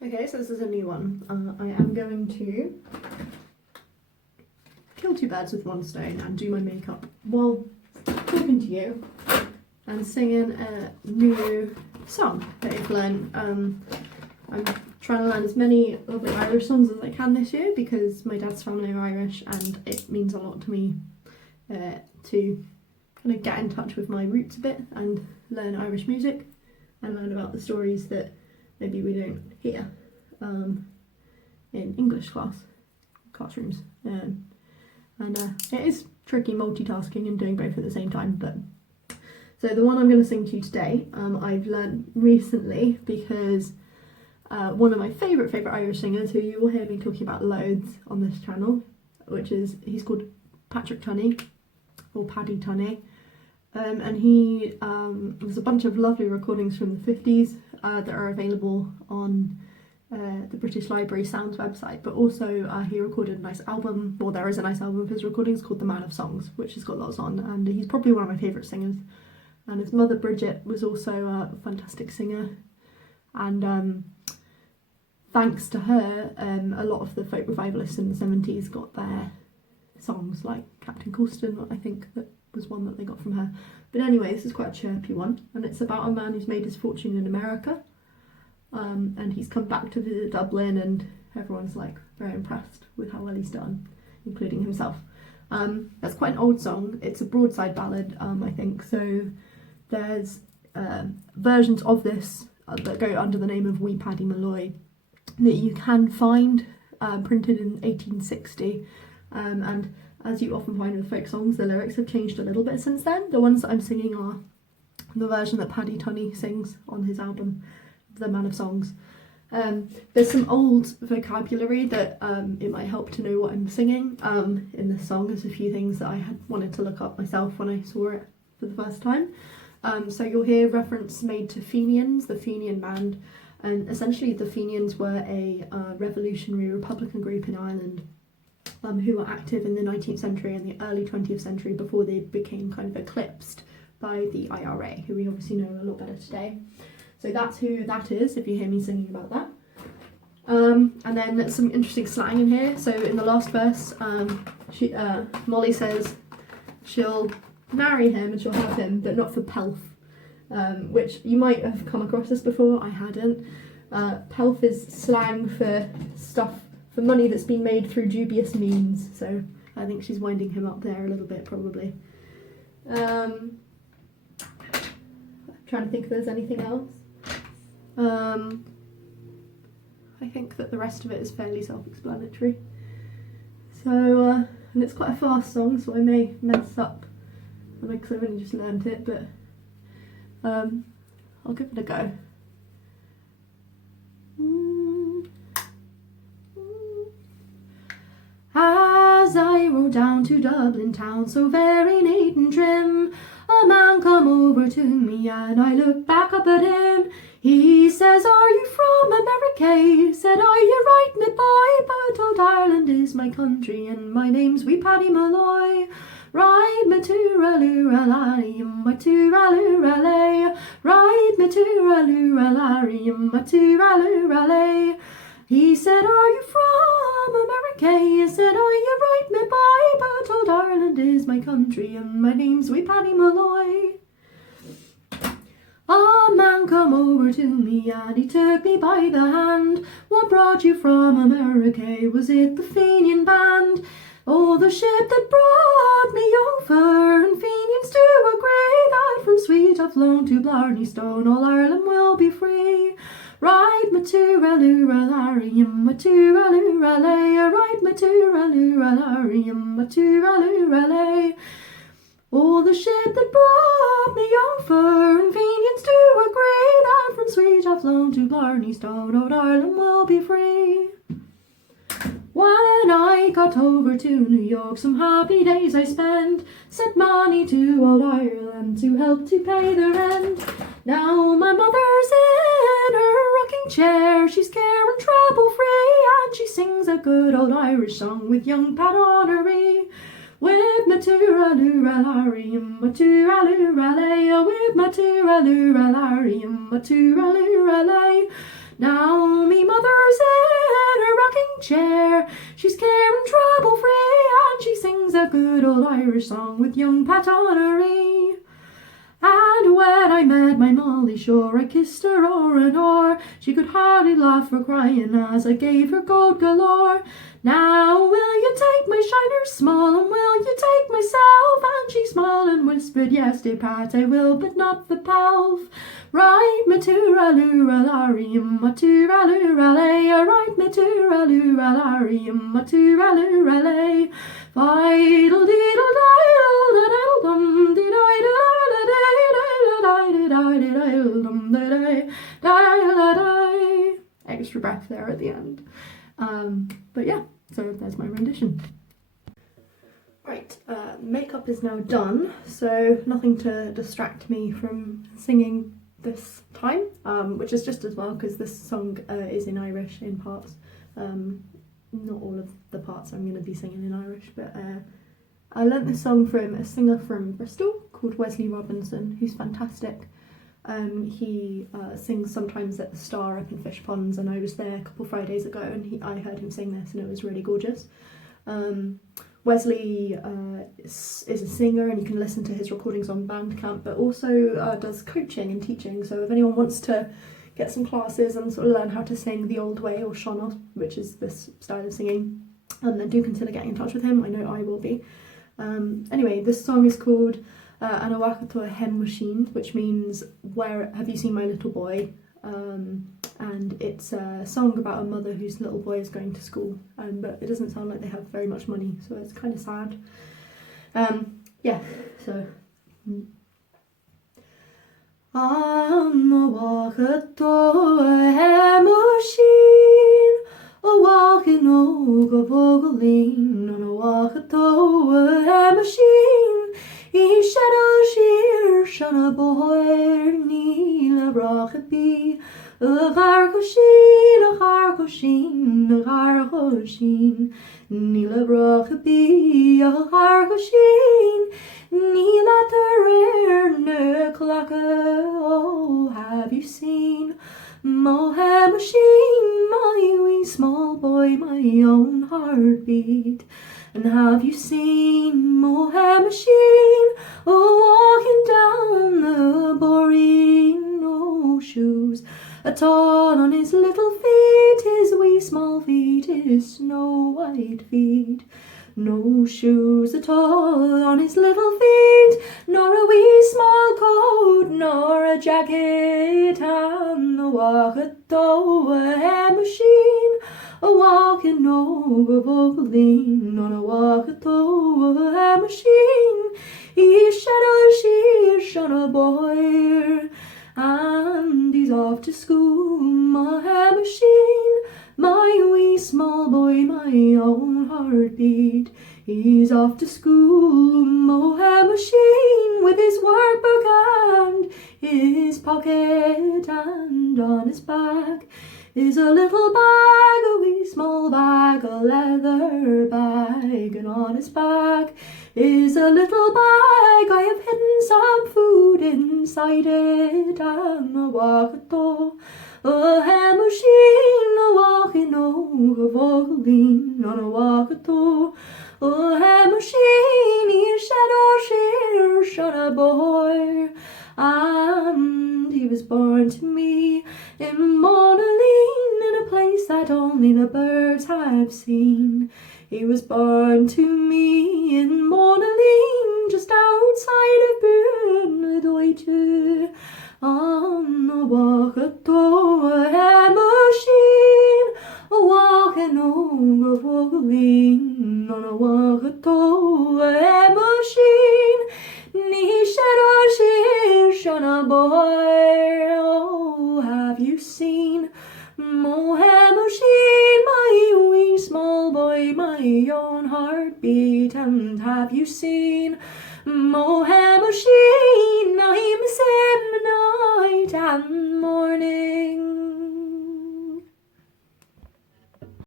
Okay, so this is a new one. I am going to kill two birds with one stone and do my makeup while talking to you and singing a new song that I've learned. I'm trying to learn as many lovely Irish songs as I can this year because my dad's family are Irish and it means a lot to me to kind of get in touch with my roots a bit and learn Irish music and learn about the stories that maybe we don't hear in English classrooms. It is tricky multitasking and doing both at the same time, but so the one I'm going to sing to you today, I've learned recently because one of my favourite Irish singers, who you will hear me talking about loads on this channel, he's called Patrick Tunney, or Paddy Tunney, and he there's a bunch of lovely recordings from the 50s that are available on the British Library Sounds website, but also he recorded a nice album, well there is a nice album of his recordings called The Man of Songs, which has got lots on, and he's probably one of my favourite singers. And his mother Bridget was also a fantastic singer, and thanks to her, a lot of the folk revivalists in the 70s got their songs, like Captain Colston, I think that was one that they got from her. But anyway, this is quite a chirpy one, and it's about a man who's made his fortune in America, and he's come back to visit Dublin, and everyone's like very impressed with how well he's done, including himself. That's quite an old song. It's a broadside ballad, I think, so there's versions of this that go under the name of Wee Paddy Molloy that you can find printed in 1860, and as you often find with folk songs, the lyrics have changed a little bit since then. The ones that I'm singing are the version that Paddy Tunney sings on his album The Man of Songs. There's some old vocabulary that it might help to know what I'm singing in this song. There's a few things that I had wanted to look up myself when I saw it for the first time. So you'll hear reference made to Fenians, the Fenian band, and essentially the Fenians were a revolutionary Republican group in Ireland who were active in the 19th century and the early 20th century before they became kind of eclipsed by the IRA, who we obviously know a lot better today. So that's who that is, if you hear me singing about that. And then there's some interesting slang in here. So in the last verse, Molly says she'll marry him and she'll have him, but not for pelf, which you might have come across this before. I hadn't. Pelf is slang for stuff, for money that's been made through dubious means. So I think she's winding him up there a little bit, probably. I'm trying to think if there's anything else. I think that the rest of it is fairly self-explanatory. So, and it's quite a fast song, so I may mess up because I've only just learned it, but I'll give it a go. As I rode down to Dublin town, so very neat and trim, a man come over to me and I looked back up at him. He says, "Are you from America?" Said I, "You're right, me boy, but old Ireland is my country and my name's Wee Paddy Molloy. Ride me to Raloo-Ralarium, my to Raloo-Ralay. Ride me to Raloo-Ralarium, my to Raloo-Ralay." He said, "Are you from America?" I said, "Oh, you're right, me boy, but old Ireland is my country and my name's Wee Paddy Molloy." A man come over to me and he took me by the hand. "What brought you from America? Was it the Fenian band?" "Oh, the ship that brought me over, and Fenians do agree that from Sweet of Long to Blarney Stone all Ireland will be free. Ride me to Raloo-Ralarium, my to Raloo-Ralay. Ride me to Raloo-Ralarium, my to Raloo-Ralay. Oh, the ship that brought me over, and Fenians do agree that from Sweet of Long to Blarney Stone old Ireland will be free." When I got over to New York, some happy days I spent, sent money to old Ireland to help to pay the rent. Now my mother's in her rocking chair, she's care and trouble free, and she sings a good old Irish song with young Pat Honoree. With my to Raloo-Ralarium, my to Raloo-Ralay. With my to Raloo-Ralarium, my to Raloo-Ralay. Now me mother chair. She's care and trouble free, and she sings a good old Irish song with young Pat Honoree. And when I met my Molly Shore, I kissed her o'er and o'er. She could hardly laugh for crying as I gave her gold galore. Now will you take my shiner small, and will you take myself? And she smiled and whispered, yes, dear Pat, I will, but not the pelf. Right, maturaluralarium, maturalurale, right, maturaluralarium, maturalurale. Fiddle deedle diddle diddle dum diddle extra breath there at the end. But yeah, so there's my rendition. Right, makeup is now done, so nothing to distract me from singing this time, which is just as well because this song is in Irish in parts. Not all of the parts I'm going to be singing in Irish, but I learnt this song from a singer from Bristol called Wesley Robinson, who's fantastic. He sings sometimes at the Star up in Fish Ponds, and I was there a couple Fridays ago and I heard him sing this and it was really gorgeous. Wesley is a singer and you can listen to his recordings on Bandcamp, but also does coaching and teaching, so if anyone wants to get some classes and sort of learn how to sing the old way or sheamaisin, which is this style of singing, then do consider getting in touch with him. I know I will be. Anyway, this song is called Aonach to a Mhachaire, which means where have you seen my little boy? And it's a song about a mother whose little boy is going to school, but it doesn't sound like they have very much money, so it's kind of sad. Yeah, so Aonach to a Mhachaire, walking over Vogelin, Aonach to a Mhachaire. I shadow sheer shana boy Neil Brachabi, a Gargoshin, a Gargoshin, a Gargoshin, Neil Brachabi, a Gargoshin, Neil at the rare Neclaka. Oh, have you seen Mhachaire, my wee small boy, my own heartbeat? And have you seen Mhachaire, walking down the Boreen? No shoes at all on his little feet, his wee small feet, his snow white feet. No shoes at all on his little feet, nor a wee small coat, nor a jacket, and the walk at the Mhachaire, a walking over Vogelin, on a walk at the Mhachaire. He shadow sheer on a boy, and he's off to school, Mhachaire, my wee small boy, my own heartbeat. He's off to school, Mhachaire, with his workbook and his pocket, and on his back is a little bag, a wee small bag, a leather bag, and on his back is a little bag. I have hidden some food inside it, and a wakato, a Mhachaire, a walking over Vogelin, on a wakato, a Mhachaire, shadow sheer shot a boy, and he was born to me in Monaleen, in a place that only the birds have seen. He was born to me in Monaleen, just outside of Brunledoite, on the walk to a Mhachaire, walking over Vogelin, on a walk to a Mhachaire. Ní shadow sheer shona boy. Oh, have you seen Mhachaire, my wee small boy, my own heartbeat? And have you seen Mhachaire? I miss him night and morning.